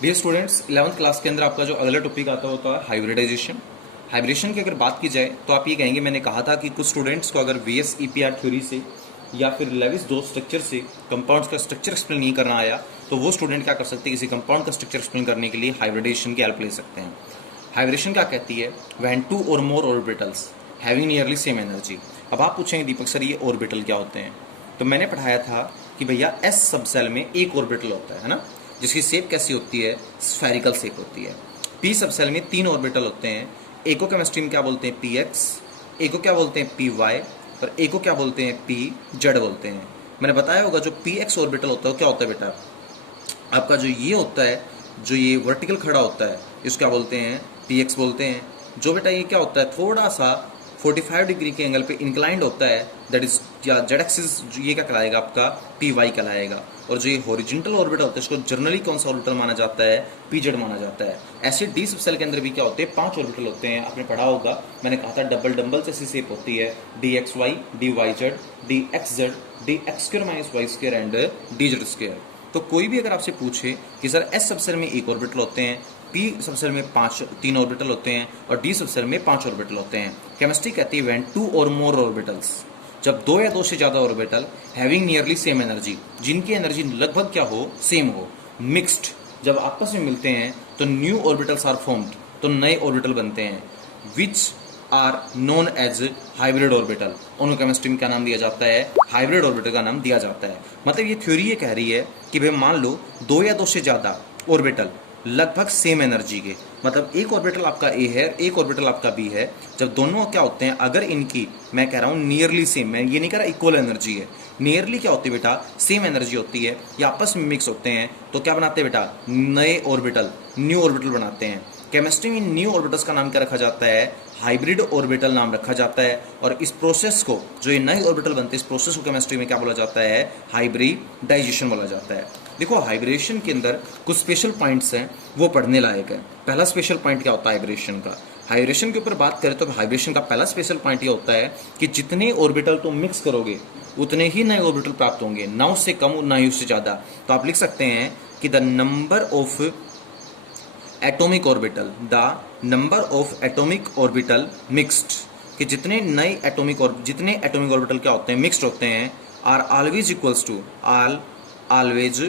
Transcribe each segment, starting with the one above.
Dear students, 11th class के अंदर आपका जो अगला टॉपिक आता होता है हाइब्रिडाइजेशन। हाइब्रिडेशन की अगर बात की जाए तो आप ये कहेंगे, मैंने कहा था कि कुछ स्टूडेंट्स को अगर वीएस ईपीआर थ्योरी से या फिर लेविस डो स्ट्रक्चर से कंपाउंड्स का स्ट्रक्चर एक्सप्लेन नहीं करना आया तो वो स्टूडेंट क्या कर सकते हैं, किसी कंपाउंड का स्ट्रक्चर एक्सप्लेन करने के लिए हाइब्रिडेशन की हेल्प ले सकते हैं। हाइब्रिडेशन क्या कहती है? व्हेन टू और more orbitals having nearly same energy. अब आप पूछेंगे दीपक सर ये ऑर्बिटल क्या होते हैं? तो मैंने पढ़ाया था कि भैया एस सब सेल में एक ऑर्बिटल होता है ना, जिसकी शेप कैसी होती है? स्फेरिकल शेप होती है। पी सब सेल में तीन ऑर्बिटल होते हैं। एक को केमिस्ट्री में क्या बोलते हैं? पी एक्स, एक को क्या बोलते हैं? पी वाई, और एक को क्या बोलते हैं? पी जेड बोलते हैं। मैंने बताया होगा जो पी एक्स ऑर्बिटल होता है वो क्या होता है बेटा? आपका जो ये होता है, जो ये वर्टिकल खड़ा होता है, इसको क्या बोलते हैं? पी एक्स बोलते हैं। जो बेटा ये क्या होता है, थोड़ा सा 45 डिग्री के एंगल पे इंक्लाइंड होता है, दैट इज या जेड एक्सिस, ये क्या कहलाएगा? आपका पी वाई कहलाएगा। और जो ये हॉरिजॉन्टल ऑर्बिटल होता है इसको जनरली कौन सा ऑर्बिटल माना जाता है? पी जेड माना जाता है। ऐसे डी सब सेल के अंदर भी क्या होते हैं? 5 ऑर्बिटल होते हैं। आपने पढ़ा होगा, मैंने कहा था डबल डम्बल जैसी शेप होती है, d x y, d y z, d x z, d x square minus y square and d z square. तो कोई भी अगर आपसे पूछे कि सर एस सब सेल में एक ऑर्बिटल होते हैं, पी सब सेल में 3 ऑर्बिटल होते हैं और डी सब सेल में 5 ऑर्बिटल होते हैं। केमिस्ट्री कहती है व्हेन 2 और मोर ऑर्बिटल्स, जब 2 या 2 से ज्यादा orbital having nearly same energy, जिनकी एनर्जी लगभग क्या हो? सेम हो। मिक्स्ड, जब आपस में मिलते हैं तो न्यू ऑर्बिटल्स आर फॉर्म्ड, तो नए ऑर्बिटल बनते हैं, which are known as hybrid orbital. उनको केमिस्ट्री में क्या नाम दिया जाता है? हाइब्रिड ऑर्बिटल का नाम दिया जाता है। मतलब ये थ्योरी ये कह रही है कि भाई मान लो 2 या 2 से ज्यादा ऑर्बिटल लगभग सेम एनर्जी के, मतलब एक ऑर्बिटल आपका ए है, एक ऑर्बिटल आपका बी है, जब दोनों क्या होते हैं, अगर इनकी, मैं कह रहा हूँ नियरली सेम, मैं ये नहीं कह रहा इक्वल एनर्जी है, नियरली क्या होती है बेटा? सेम एनर्जी होती है, या आपस में मिक्स होते हैं, तो क्या बनाते हैं बेटा? नए ऑर्बिटल, न्यू ऑर्बिटल बनाते हैं। केमिस्ट्री में न्यू ऑर्बिटल्स का नाम क्या रखा जाता है? हाइब्रिड ऑर्बिटल नाम रखा जाता है। और इस प्रोसेस को, जो ये नए ऑर्बिटल बनते हैं, इस प्रोसेस को केमिस्ट्री में क्या बोला जाता है? हाइब्रिडाइजेशन बोला जाता है। देखो हाइब्रिडेशन के अंदर कुछ स्पेशल पॉइंट्स हैं, वो पढ़ने लायक है। पहला स्पेशल पॉइंट क्या होता है हाइब्रिडेशन का? हाइब्रिडेशन के ऊपर बात करें तो हाइब्रिडेशन का पहला स्पेशल पॉइंट ये होता है कि जितने ऑर्बिटल तुम मिक्स करोगे उतने ही नए ऑर्बिटल प्राप्त होंगे, ना उससे कम ना ही उससे ज्यादा। तो आप लिख सकते हैं कि the number of atomic orbital, the number of atomic orbital mixed, कि जितने नए एटॉमिक और जितने एटॉमिक ऑर्बिटल क्या होते हैं? मिक्स्ड होते हैं, are always equals to, always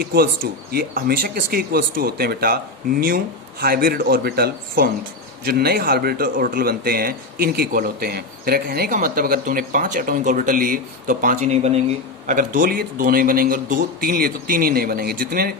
equals to, ये हमेशा किसके इक्वल्स टू होते हैं बेटा? न्यू हाइब्रिड ऑर्बिटल फॉर्म्ड, जो नए हाइब्रिड ऑर्बिटल बनते हैं इनके इक्वल होते हैं। मेरा कहने का मतलब, अगर तुमने 5 एटॉमिक ऑर्बिटल लिए तो 5 ही नहीं बनेंगे, अगर 2 लिए तो 2 नहीं बनेंगे, और 3 लिए तो 3 ही नहीं बनेंगे। जितने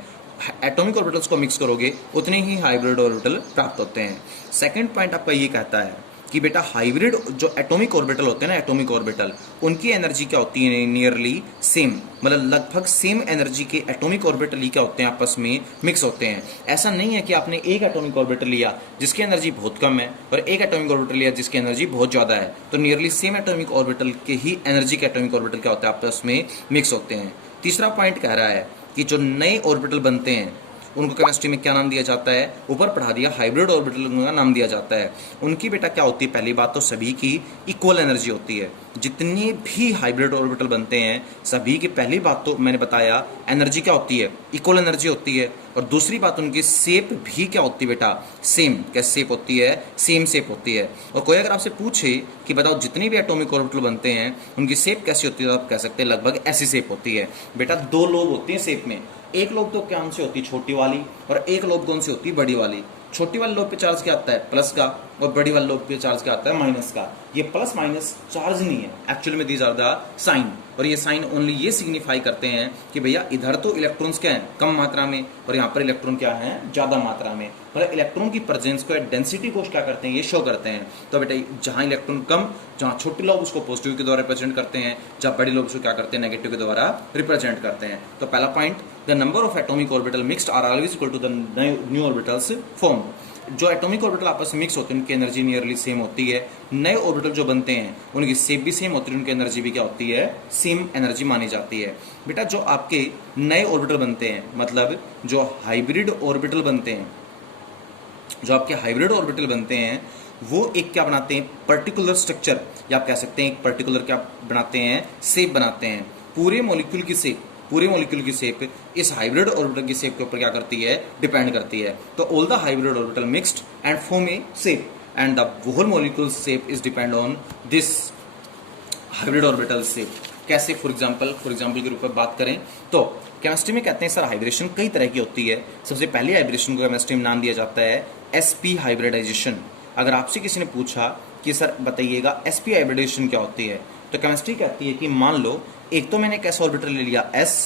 एटॉमिक ऑर्बिटल्स को मिक्स करोगे उतने ही हाइब्रिड ऑर्बिटल प्राप्त होते हैं। सेकंड पॉइंट आपका ये कहता है कि बेटा हाइब्रिड जो एटॉमिक ऑर्बिटल होते हैं ना, एटॉमिक ऑर्बिटल, उनकी एनर्जी क्या होती है? नियरली सेम, मतलब लगभग सेम एनर्जी के एटॉमिक ऑर्बिटल ही क्या होते हैं? आपस में मिक्स होते हैं। ऐसा नहीं है कि आपने एक एटॉमिक ऑर्बिटल लिया जिसकी एनर्जी बहुत कम है और एक एटॉमिक ऑर्बिटल लिया जिसकी एनर्जी बहुत ज्यादा है, तो नियरली सेम एटॉमिक ऑर्बिटल के ही एनर्जी के एटॉमिक ऑर्बिटल क्या होते हैं? आपस में मिक्स होते हैं। तीसरा पॉइंट कह रहा है कि जो नए ऑर्बिटल बनते हैं उनको केमिस्ट्री में क्या नाम दिया जाता है? ऊपर पढ़ा दिया, हाइब्रिड ऑर्बिटल का नाम दिया जाता है। उनकी बेटा क्या होती है? पहली बात तो सभी की इक्वल एनर्जी होती है। जितने भी हाइब्रिड ऑर्बिटल बनते हैं सभी की, पहली बात तो मैंने बताया, एनर्जी क्या होती है? इक्वल एनर्जी होती है। और दूसरी बात, उनकी शेप भी क्या होती है बेटा? सेम। क्या शेप होती है? सेम शेप होती है। और कोई अगर आपसे पूछे कि बताओ जितने भी एटॉमिक ऑर्बिटल बनते हैं उनकी शेप कैसी होती है, तो आप कह सकते हैं लगभग ऐसी शेप होती है। बेटा 2 लोब होती है शेप में, एक लोब तो कौन सी होती है? छोटी वाली, और एक लोब कौन सी होती है? बड़ी वाली। छोटी वाले लोब पे चार्ज क्या आता है? प्लस का, और बड़ी वाले लोब पे चार्ज क्या आता है? माइनस का। ये प्लस माइनस चार्ज नहीं है, एक्चुअली में दीज आर द साइन, और ये साइन ओनली ये सिग्निफाई करते हैं कि भैया इधर तो इलेक्ट्रॉन्स क्या है? कम मात्रा में, और यहाँ पर इलेक्ट्रॉन क्या है? ज्यादा मात्रा में। मतलब इलेक्ट्रॉन की प्रेजेंस को, डेंसिटी को क्या करते हैं? ये शो करते हैं। तो बेटा जहां इलेक्ट्रॉन कम, जहां छोटी लोब उसको पॉजिटिव के द्वारा रिप्रेजेंट करते हैं, जहां बड़ी लोब उसको क्या करते हैं? नेगेटिव के द्वारा रिप्रेजेंट करते हैं। तो पहला point, the number of atomic orbital mixed are always equal to the new orbitals form. जो एटॉमिक ऑर्बिटल आपस में मिक्स होते हैं उनकी एनर्जी नियरली सेम होती है। नए ऑर्बिटल जो बनते हैं उनकी शेप भी सेम होती है, उनकी एनर्जी भी क्या होती है? सेम एनर्जी मानी जाती है। बेटा जो आपके नए ऑर्बिटल बनते हैं, मतलब जो हाइब्रिड ऑर्बिटल बनते हैं, जो आपके हाइब्रिड ऑर्बिटल बनते हैं वो एक क्या बनाते हैं? पर्टिकुलर स्ट्रक्चर, या आप कह सकते हैं एक पर्टिकुलर क्या बनाते हैं? शेप बनाते हैं। पूरे मॉलिक्यूल की शेप, पूरे मॉलिक्यूल की शेप इस हाइब्रिड ऑर्बिटल की शेप के ऊपर क्या करती है, डिपेंड करती है। तो all the hybrid orbital mixed and form a shape and the whole molecule shape is depend on this hybrid orbital shape. कैसे? फॉर एग्जांपल के रूप में बात करें तो केमिस्ट्री में कहते हैं सर हाइब्रिडेशन कई तरह की होती है। सबसे पहले हाइब्रिडेशन को केमिस्ट्री में नाम दिया जाता है sp हाइब्रिडाइजेशन। अगर आपसे किसी ने पूछा कि सर बताइएगा sp हाइब्रिडाइजेशन क्या होती है, तो केमिस्ट्री कहती है कि मान लो एक तो मैंने एक s ऑर्बिटल ले लिया s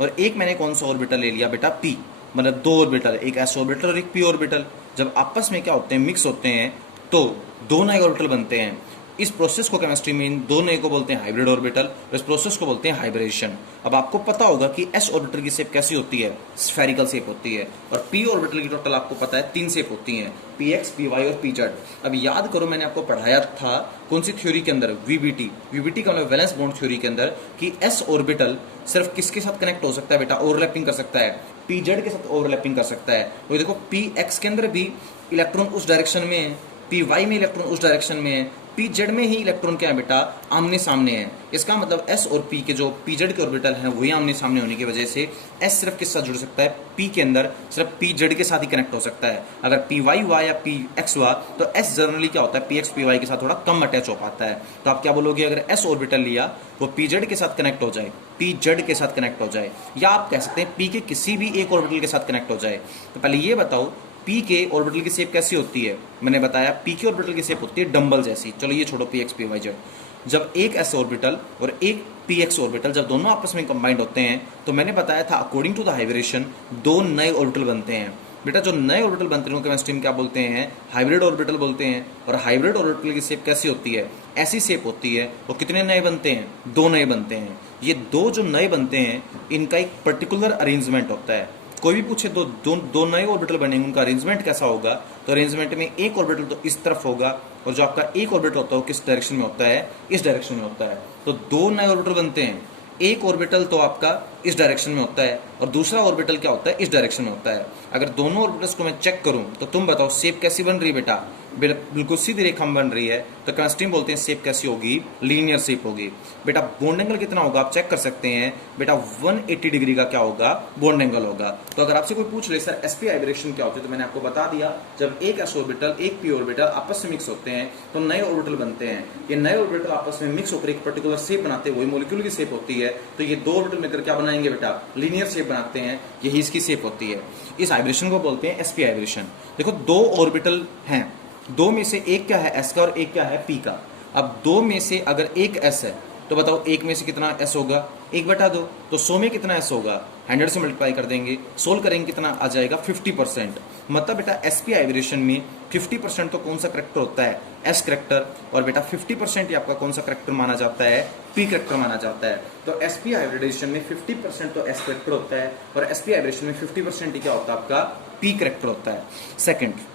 और एक मैंने कौन सा ऑर्बिटल ले लिया बेटा p, मतलब दो ऑर्बिटल, एक s ऑर्बिटल और एक p ऑर्बिटल। जब आपस में क्या होते हैं, मिक्स होते हैं, तो दो नए ऑर्बिटल बनते हैं। इस प्रोसेस को केमिस्ट्री में इन दो नए को बोलते हैं हाइब्रिड ऑर्बिटल और इस प्रोसेस को बोलते हैं हाइब्रिडेशन। अब आपको पता होगा कि s ऑर्बिटल की शेप कैसी होती है, स्फेरिकल शेप होती है, और p ऑर्बिटल की टोटल आपको पता है 3 शेप होती हैं, px, py और pz। अब याद करो मैंने आपको पढ़ाया था कौन सी थ्योरी के अंदर, VBT का मतलब वैलेंस बॉन्ड थ्योरी के अंदर, कि s ऑर्बिटल सिर्फ किसके साथ कनेक्ट हो सकता है बेटा, ओवरलैपिंग कर सकता है, pz के साथ ओवरलैपिंग कर सकता है। तो देखो px के अंदर भी इलेक्ट्रॉन उस डायरेक्शन में है, py में इलेक्ट्रॉन उस डायरेक्शन में है, pz में ही इलेक्ट्रॉन क्या है बेटा, आमने सामने है। इसका मतलब s और p के जो pz के ऑर्बिटल हैं वही आमने सामने होने की वजह से s सिर्फ किस साथ जुड़ सकता है, p के अंदर सिर्फ pz के साथ ही कनेक्ट हो सकता है। अगर py हुआ या px हुआ तो s जनरली क्या होता है, px py के साथ थोड़ा कम अटैच हो पाता है। तो आप क्या बोलोगे, अगर s ऑर्बिटल लिया वो pz के साथ कनेक्ट हो जाए, pz के साथ कनेक्ट हो जाए, या आप कह सकते हैं p के किसी भी एक ऑर्बिटल के साथ कनेक्ट हो जाए। तो पहले ये बताओ p के ऑर्बिटल की शेप कैसी होती है। मैंने बताया p की ऑर्बिटल की शेप होती है डंबल जैसी। चलो ये छोड़ो px py z। जब एक s ऑर्बिटल और एक px ऑर्बिटल जब दोनों आपस में कंबाइंड होते हैं तो मैंने बताया था अकॉर्डिंग टू द हाइब्रिडेशन दो नए ऑर्बिटल बनते हैं। बेटा जो नए ऑर्बिटल बनते हैं उनको केमिस्ट्री में क्या बोलते हैं, हाइब्रिड ऑर्बिटल बोलते हैं। और हाइब्रिड ऑर्बिटल की शेप कैसी होती है, ऐसी शेप होती है। वो कितने नए बनते हैं, दो नए बनते हैं। ये दो जो नए बनते हैं इनका एक पर्टिकुलर अरेंजमेंट होता है। कोई भी पूछे दो नए ऑर्बिटल बनेंगे, उनका अरेंजमेंट कैसा होगा, तो अरेंजमेंट में एक ऑर्बिटल तो इस तरफ होगा और जो आपका एक ऑर्बिटल होता है वो किस डायरेक्शन में होता है, इस डायरेक्शन में होता है। तो दो नए ऑर्बिटल बनते हैं, एक ऑर्बिटल तो आपका इस डायरेक्शन में होता है और दूसरा ऑर्बिटल क्या होता है, इस डायरेक्शन में होता है। अगर दोनों ऑर्बिटल्स को मैं चेक करूं तो तुम बताओ शेप कैसी बन रही है बेटा, बिल्कुल सीधी रेखा में बन रही है। तो केमिस्ट्री में बोलते हैं शेप कैसी होगी, लीनियर शेप होगी। बेटा बॉन्ड एंगल कितना होगा आप चेक कर सकते हैं, बेटा 180 डिग्री का क्या होगा, बॉन्ड एंगल होगा। तो अगर आपसे कोई पूछ ले सर sp हाइब्रिडेशन क्या होती है, तो मैंने आपको बता दिया जब एक s ऑर्बिटल एक p ऑर्बिटल आपस में मिक्स होते हैं तो नए ऑर्बिटल बनते हैं। ये नए ऑर्बिटल आपस में मिक्स होकर एक पर्टिकुलर शेप बनाते हैं, वही मॉलिक्यूल की शेप होती है। तो ये दो ऑर्बिटल मिलकर क्या बनाएंगे बेटा, लीनियर शेप बनाते हैं, यही इसकी शेप होती है। इस हाइब्रिडेशन को बोलते हैं sp हाइब्रिडेशन। देखो दो ऑर्बिटल हैं, दो में से एक क्या है s का और एक क्या है p का। अब दो में से अगर एक s है तो बताओ एक में से कितना s होगा, 1/2। तो 100 में कितना s होगा, 100 से मल्टीप्लाई कर देंगे, सोल्व करेंगे कितना आ जाएगा 50%। मतलब बेटा sp हाइब्रिडेशन में 50% तो कौन सा करेक्टर होता है, s करेक्टर, और बेटा 50% ही आपका कौन सा करेक्टर माना जाता है, p करेक्टर माना जाता है। तो sp हाइब्रिडेशन में 50% तो s करेक्टर होता है और sp हाइब्रिडेशन में 50% ही क्या होता है आपका, p करेक्टर होता है।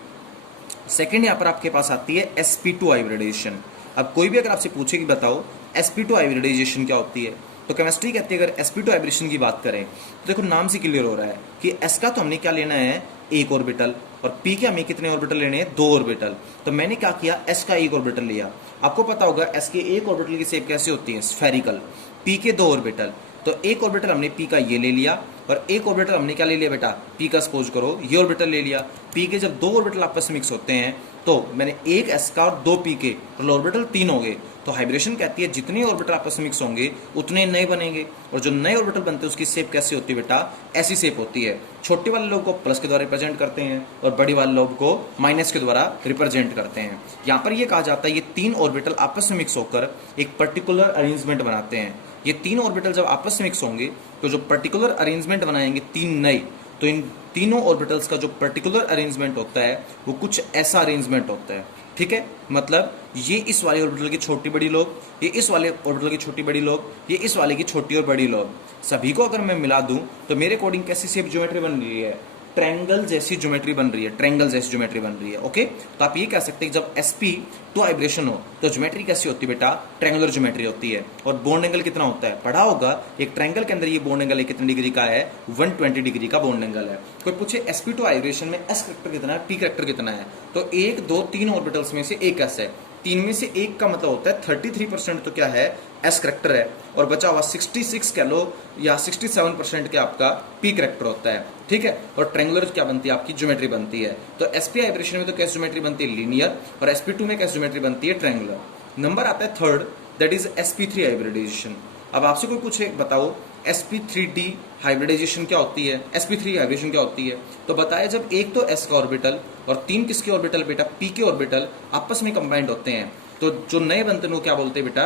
सेकंड यहाँ पर आपके पास आती है sp2 हाइब्रिडाइजेशन। अब कोई भी अगर आपसे पूछे कि बताओ sp2 हाइब्रिडाइजेशन क्या होती है, तो केमिस्ट्री कहती है अगर sp2 हाइब्रिडेशन की बात करें तो देखो नाम से क्लियर हो रहा है कि s का तो हमने क्या लेना है, एक ऑर्बिटल, और p के हमें कितने ऑर्बिटल लेने हैं, दो ऑर्बिटल। तो मैंने क्या किया, s का एक ऑर्बिटल लिया। आपको पता होगा s के एक ऑर्बिटल की शेप कैसी होती है, स्फेरिकल। p के दो ऑर्बिटल, तो एक ऑर्बिटल हमने p का ये ले लिया और एक ऑर्बिटल हमने क्या ले लिया बेटा, p का सपोज करो ये ऑर्बिटल ले लिया। p के जब दो ऑर्बिटल आपस में मिक्स होते हैं तो मैंने एक s का और दो p के, तो ऑर्बिटल 3 हो गए। तो हाइब्रिडेशन कहती है जितने ऑर्बिटल आपस में मिक्स होंगे उतने नए बनेंगे, और जो नए ऑर्बिटल बनते हैं उसकी शेप कैसी होती है बेटा, ऐसी शेप होती है। छोटे वाले लोग को प्लस के द्वारा रिप्रेजेंट करते हैं और बड़ी वाले लोग को माइनस के द्वारा रिप्रेजेंट करते हैं। यहाँ पर ये कहा जाता है ये 3 ऑर्बिटल आपस में मिक्स होकर एक पर्टिकुलर अरेंजमेंट बनाते हैं। ये 3 ऑर्बिटल जब आपस में मिक्स होंगे तो जो पर्टिकुलर अरेंजमेंट बनाएंगे 3 नए, तो इन तीनों ऑर्बिटल्स का जो पर्टिकुलर अरेंजमेंट होता है वो कुछ ऐसा अरेंजमेंट होता है। ठीक है, मतलब ये इस वाले ऑर्बिटल की छोटी बड़ी लोग, ये इस वाले ऑर्बिटल की छोटी बड़ी लोग, ये इस वाले की छोटी और बड़ी लोग, सभी को अगर मैं मिला दूं तो मेरे अकॉर्डिंग कैसी शेप ज्योमेट्री बन रही है, ट्रायंगल जैसी ज्योमेट्री बन रही है, ट्रायंगल जैसी ज्योमेट्री बन रही है। ओके, तो आप ये कह सकते हैं जब sp2 हाइब्रिडेशन हो तो ज्योमेट्री कैसी होती है बेटा, ट्रायंगुलर ज्योमेट्री होती है। और बॉन्ड एंगल कितना होता है, पढ़ा होगा, एक ट्रायंगल के अंदर ये बॉन्ड एंगल कितने डिग्री का है, 120 डिग्री का बॉन्ड एंगल है। कोई पूछे sp2 हाइब्रिडेशन में s करेक्टर कितना है, p करेक्टर कितना है, तो 1 2 3 ऑर्बिटल्स में से एक s है। 3 में से एक का मतलब होता है 33% तो क्या है, एस करेक्टर है और बचा हुआ 66 कह लो या 67% के आपका पी करेक्टर होता है, ठीक है। और ट्रायंगुलर क्या बनती है आपकी ज्योमेट्री बनती है। तो एसपी हाइब्रिडेशन में तो कैसे ज्योमेट्री बनती है लीनियर, और sp2 में कैसे ज्योमेट्री बनती है ट्रायंगुलर। नंबर आता है third, that is sp3 hybridisation. अब आपसे कोई पूछे बताओ sp3d हाइब्रिडाइजेशन क्या होती है, sp3 हाइब्रिडेशन क्या होती है, तो बताया जब एक तो s का ऑर्बिटल और 3 किसके ऑर्बिटल बेटा, p के ऑर्बिटल आपस में कंबाइंड होते हैं, तो जो नए बनते हैं वो क्या बोलते हैं बेटा,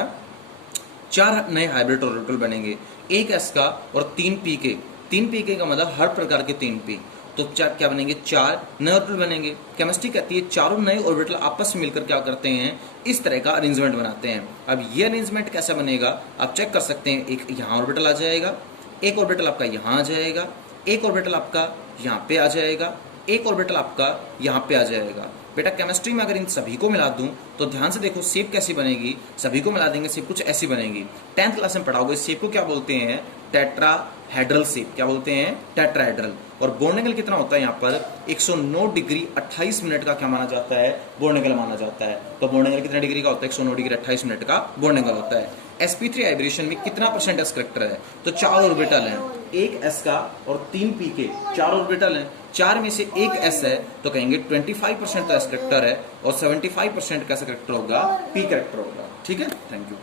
4 नए हाइब्रिड ऑर्बिटल बनेंगे, एक s का और 3 p के। 3 p के का मतलब हर प्रकार के 3 p, तो क्या बनेंगे, 4 नए ऑर्बिटल बनेंगे। केमिस्ट्री कहती है चारों नए ऑर्बिटल आपस में मिलकर क्या करते हैं, इस तरह का अरेंजमेंट बनाते हैं। अब ये अरेंजमेंट कैसे बनेगा आप चेक कर सकते हैं, एक यहाँ ऑर्बिटल आ जाएगा, एक ऑर्बिटल आपका यहाँ आ जाएगा, एक ऑर्बिटल आपका यहाँ पे आ जाएगा, एक ऑर्बिटल आपका यहाँ पे आ जाएगा। बेटा केमिस्ट्री में अगर इन सभी को मिला दूं तो ध्यान से देखो शेप कैसी बनेगी, सभी को मिला देंगे शेप कुछ ऐसी बनेगी। 10th क्लास में पढ़ाओगे शेप को क्या बोलते हैं, टेट्राहेड्रल शेप, क्या बोलते हैं, टेट्राहेड्रल। और बॉन्ड एंगल कितना होता है यहाँ पर 109 डिग्री 28 मिनट का क्या माना जाता है, बॉन्ड एंगल माना जाता है। तो बॉन्ड एंगल कितना डिग्री का होता है, 109 डिग्री 28 मिनट का बॉन्ड एंगल होता है। sp3 हाइब्रिडेशन में कितना परसेंट एस करेक्टर है, तो 4 ऑर्बिटल हैं, एक एस का और 3 पी के, 4 ऑर्बिटल हैं, 4 में से एक एस है तो कहेंगे 25% तो एस करेक्टर है और 75% कैसा करेक्टर होगा, पी करेक्टर होगा, ठीक है। Thank you.